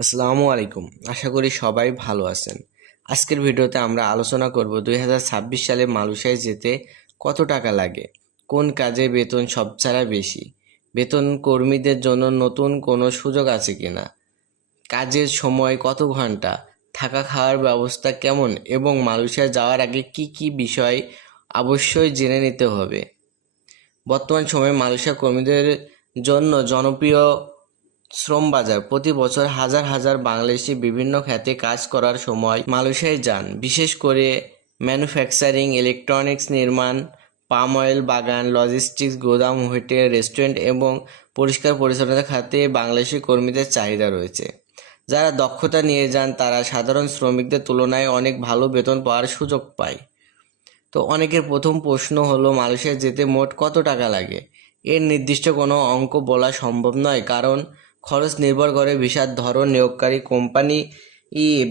আসসালামু আলাইকুম। আশা করি সবাই ভালো আছেন। আজকের ভিডিওতে আমরা আলোচনা করব 2026 সালে মালয়েশিয়ায় যেতে কত টাকা লাগে, কোন কাজে বেতন সবচেয়ে বেশি, বেতন কর্মীদের জন্য নতুন কোনো সুযোগ আছে কিনা, কাজের সময় কত ঘন্টা, থাকা খাওয়ার ব্যবস্থা কেমন এবং মালয়েশিয়া যাওয়ার আগে কি কি বিষয় অবশ্যই জেনে নিতে হবে। বর্তমান সময়ে মালয়েশিয়া কর্মীদের জন্য জনপ্রিয় শ্রম বাজার। প্রতি বছর হাজার হাজার বাংলাদেশি বিভিন্ন খাতে কাজ করার সময় মালয়েশিয়ায় যান। বিশেষ করে ম্যানুফ্যাকচারিং, ইলেকট্রনিক্স, নির্মাণ, পাম অয়েল বাগান, লজিস্টিক্স, গোদাম, হোটেল, রেস্টুরেন্ট এবং পরিষ্কার পরিচ্ছন্নতা খাতে বাংলাদেশি কর্মীদের চাহিদা রয়েছে। যারা দক্ষতা নিয়ে যান তারা সাধারণ শ্রমিকদের তুলনায় অনেক ভালো বেতন পাওয়ার সুযোগ পায়। তো অনেকের প্রথম প্রশ্ন হলো মালয়েশিয়া যেতে মোট কত টাকা লাগে। এর নির্দিষ্ট কোনো অঙ্ক বলা সম্ভব নয়, কারণ খরচ নির্ভর করে ভিসার ধরন, নিয়োগকারী কোম্পানি,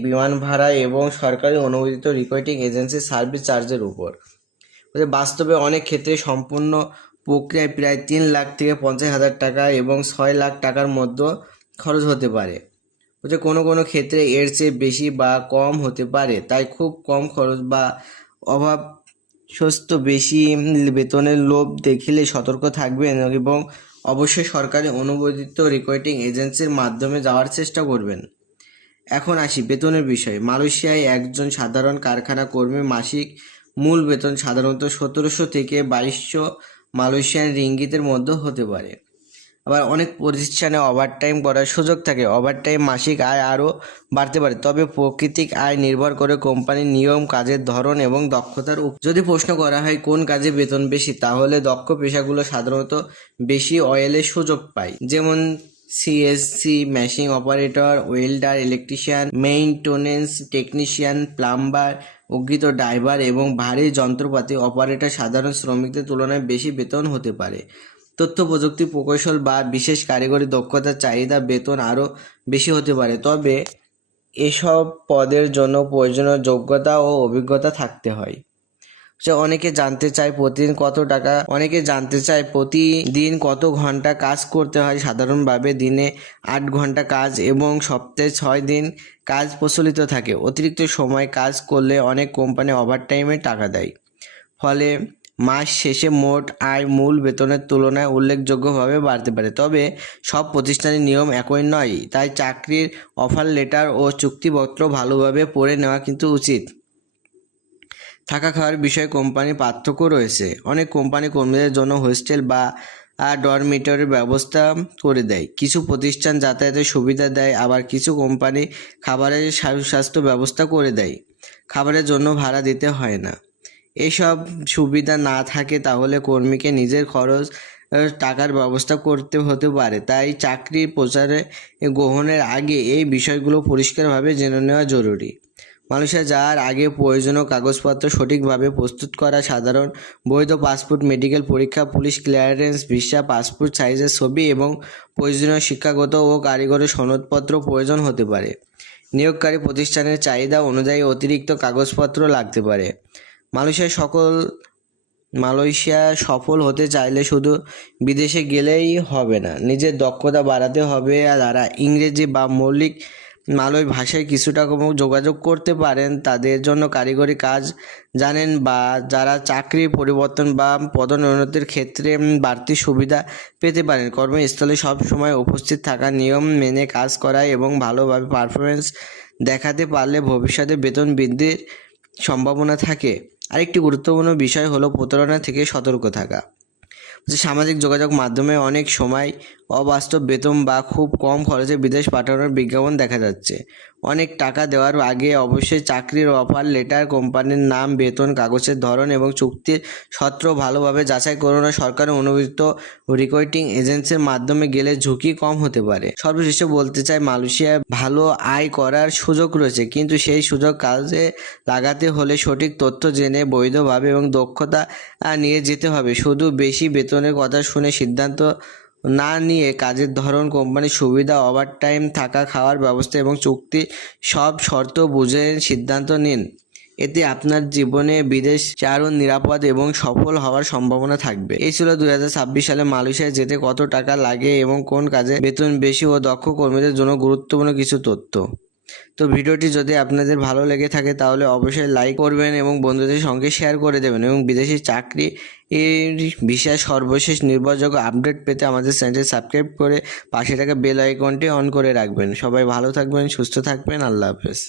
বিমান ভাড়া এবং সরকারি অনুমোদিত রিক্রুটিং এজেন্সির সার্ভিস চার্জের উপর। বাস্তবে অনেক ক্ষেত্রে সম্পূর্ণ প্রক্রিয়ায় প্রায় 3 লাখ থেকে 50,000 টাকা এবং 6 লাখ টাকার মধ্যে খরচ হতে পারে। কোনো কোনো ক্ষেত্রে এর চেয়ে বেশি বা কম হতে পারে। তাই খুব কম খরচ বা অভাব সস্ত বেশি বেতনের লোভ দেখিলে সতর্ক থাকবেন এবং অবশ্যই সরকারি অনুমোদিত রিক্রুটিং এজেন্সির মাধ্যমে যাওয়ার চেষ্টা করবেন। এখন আসি বেতনের বিষয়ে। মালয়েশিয়ায় একজন সাধারণ কারখানা কর্মীর মাসিক মূল বেতন সাধারণত 1700 থেকে 2200 মালয়েশিয়ান রিঙ্গিতের মধ্যে হতে পারে। আবার অনেক প্রতিষ্ঠানে ওভারটাইম করার সুযোগ থাকে। ওভারটাইম মাসিক আয় আরও বাড়তে পারে, তবে প্রকৃতিক আয় নির্ভর করে কোম্পানির নিয়ম, কাজের ধরন এবং দক্ষতার উপর। যদি প্রশ্ন করা হয় কোন কাজে বেতন বেশি, তাহলে দক্ষ পেশাগুলো সাধারণত বেশি অয়েলের সুযোগ পায়, যেমন CSC, machine operator, welder, electrician, maintenance technician, plumber, অগ্নিত ড্রাইভার এবং ভারী যন্ত্রপাতি অপারেটর সাধারণ শ্রমিকদের তুলনায় বেশি বেতন হতে পারে। তথ্য প্রযুক্তি প্রকৌশল বা বিশেষ কারিগরি দক্ষতার চাহিদা বেতন আরও বেশি হতে পারে, তবে এসব পদের জন্য প্রয়োজনীয় যোগ্যতা ও অভিজ্ঞতা থাকতে হয়। অনেকে জানতে চায় প্রতিদিন কত ঘন্টা কাজ করতে হয়। সাধারণভাবে দিনে 8 ঘন্টা কাজ এবং সপ্তাহে 6 দিন কাজ প্রচলিত থাকে। অতিরিক্ত সময় কাজ করলে অনেক কোম্পানি ওভারটাইমে টাকা দেয়, ফলে মাস শেষে মোট আয় মূল বেতনের তুলনায় উল্লেখযোগ্যভাবে বাড়তে পারে। তবে সব প্রতিষ্ঠানের নিয়ম একই নয়, তাই চাকরির অফার লেটার ও চুক্তিপত্র ভালোভাবে পড়ে নেওয়া কিন্তু উচিত। থাকা খাওয়ার বিষয়ে কোম্পানির পার্থক্য রয়েছে। অনেক কোম্পানি কর্মীদের জন্য হোস্টেল বা ডরমিটরির ব্যবস্থা করে দেয়। কিছু প্রতিষ্ঠান যাতায়াতের সুবিধা দেয়, আবার কিছু কোম্পানি খাবারের সুস্বাস্থ্য ব্যবস্থা করে দেয়। খাবারের জন্য ভাড়া দিতে হয় না। এসব সুবিধা না থাকে তাহলে কর্মীকে নিজের খরচ টাকার ব্যবস্থা করতে হতে পারে। তাই চাকরির প্রচারে গ্রহণের আগে এই বিষয়গুলো পরিষ্কারভাবে জেনে নেওয়া জরুরি। মালয়েশিয়া যাওয়ার আগে প্রয়োজনীয় কাগজপত্র সঠিকভাবে প্রস্তুত করা, সাধারণ বৈধ পাসপোর্ট, মেডিকেল পরীক্ষা, পুলিশ ক্লিয়ারেন্স, ভিসা, পাসপোর্ট সাইজের ছবি এবং প্রয়োজনীয় শিক্ষাগত ও কারিগরি সনদপত্র প্রয়োজন হতে পারে। নিয়োগকারী প্রতিষ্ঠানের চাহিদা অনুযায়ী অতিরিক্ত কাগজপত্র লাগতে পারে। মালয়েশিয়া সফল হতে চাইলে শুধু বিদেশে গেলেই হবে না, নিজের দক্ষতা বাড়াতে হবে। যারা ইংরেজি বা মৌলিক মালয় ভাষায় কিছুটা যোগাযোগ করতে পারেন তাদের জন্য কারিগরি কাজ জানেন, বা যারা চাকরি পরিবর্তন বা পদোন্নতির ক্ষেত্রে বাড়তি সুবিধা পেতে পারেন। কর্মস্থলে সব সময় উপস্থিত থাকা, নিয়ম মেনে কাজ করা এবং ভালোভাবে পারফরমেন্স দেখাতে পারলে ভবিষ্যতে বেতন বৃদ্ধির সম্ভাবনা থাকে। আরেকটি গুরুত্বপূর্ণ বিষয় হলো প্রতারণা থেকে সতর্ক থাকা। সামাজিক যোগাযোগ মাধ্যমে অনেক সময় অবাস্তব বেতন বা খুব কম খরচে বিদেশ পাঠানোর বিজ্ঞাপন দেখা যাচ্ছে। অনেক টাকা দেওয়ার আগে অবশ্যই চাকরির অফার লেটার, কোম্পানির নাম, বেতন কাগজের ধরন এবং চুক্তির সূত্র ভালোভাবে যাচাই করুন। সরকারি অনুমোদিত রিক্রুটিং এজেন্সির মাধ্যমে গেলে ঝুঁকি কম হতে পারে। সর্বশেষ বলতে চাই, মালয়েশিয়ায় ভালো আয় করার সুযোগ রয়েছে, কিন্তু সেই সুযোগ কাজে লাগাতে হলে সঠিক তথ্য জেনে বৈধভাবে এবং দক্ষতা নিয়ে যেতে হবে। শুধু বেশি বেতনের কথা শুনে সিদ্ধান্ত না নিয়ে কাজের ধরন, কোম্পানির সুবিধা, ওভারটাইম, থাকা খাওয়ার ব্যবস্থা এবং চুক্তি সব শর্ত বুঝে সিদ্ধান্ত নিন। এতে আপনার জীবনে বিদেশ আরও নিরাপদ এবং সফল হওয়ার সম্ভাবনা থাকবে। এই ছিল 2026 সালে মালয়েশিয়ায় যেতে কত টাকা লাগে এবং কোন কাজে বেতন বেশি ও দক্ষ কর্মীদের জন্য গুরুত্বপূর্ণ কিছু তথ্য। তো ভিডিওটি যদি আপনাদের ভালো লেগে থাকে তাহলে অবশ্যই লাইক করবেন এবং বন্ধুদের সঙ্গে শেয়ার করে দেবেন এবং বিদেশি চাকরি এর বিষয়ে সর্বশেষ নির্ভরযোগ্য আপডেট পেতে আমাদের চ্যানেলটি সাবস্ক্রাইব করে পাশে থাকা বেল আইকনটি অন করে রাখবেন। সবাই ভালো থাকবেন, সুস্থ থাকবেন। আল্লাহ হাফেজ।